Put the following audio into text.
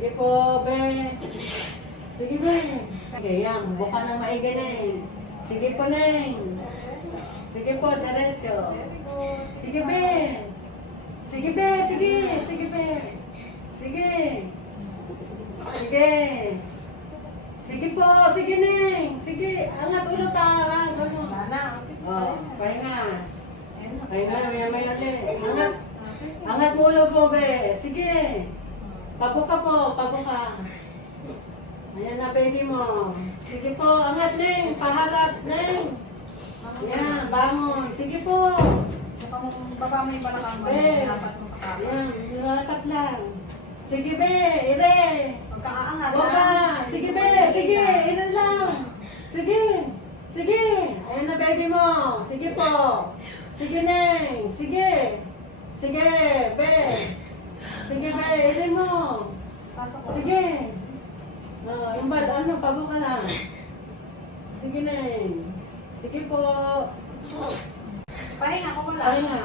Sige po, be. Sige, be. Okay, yan. Buka ng maigi, Neng. Sige po, Neng. Sige po, diretso. Sige, be. Sige, be. Sige. Sige, be. Sige. Sige. Sige po. Sige, Neng. Sige. Angat ulo pa. Gano'n. Oh, pahinga. Pahinga, maya-maya, Neng. Angat. Angat mo ulo po, be. Sige. Pabuka po. Pabuka. Ayan na, baby mo. Sige po. Angat, Neng. Paharap, Neng. Yan, bangon. Sige po. Baba mo yung balakang mo. Be. Dapat mo sa kama. Yan, nilalapat lang. Sige, be. Ire. Pagkaaangat Boka. Sige, be. Sige. Ire lang. Sige. Sige. Ayan na, baby mo. Sige po. Sige, Neng. Sige. Sige, be. Sige, be. Ire mo. Pasok ko. Sige. Umbal, ano, pabuka lang. Sige, Neng. Sige po. Pahinga ko muna. Pahinga.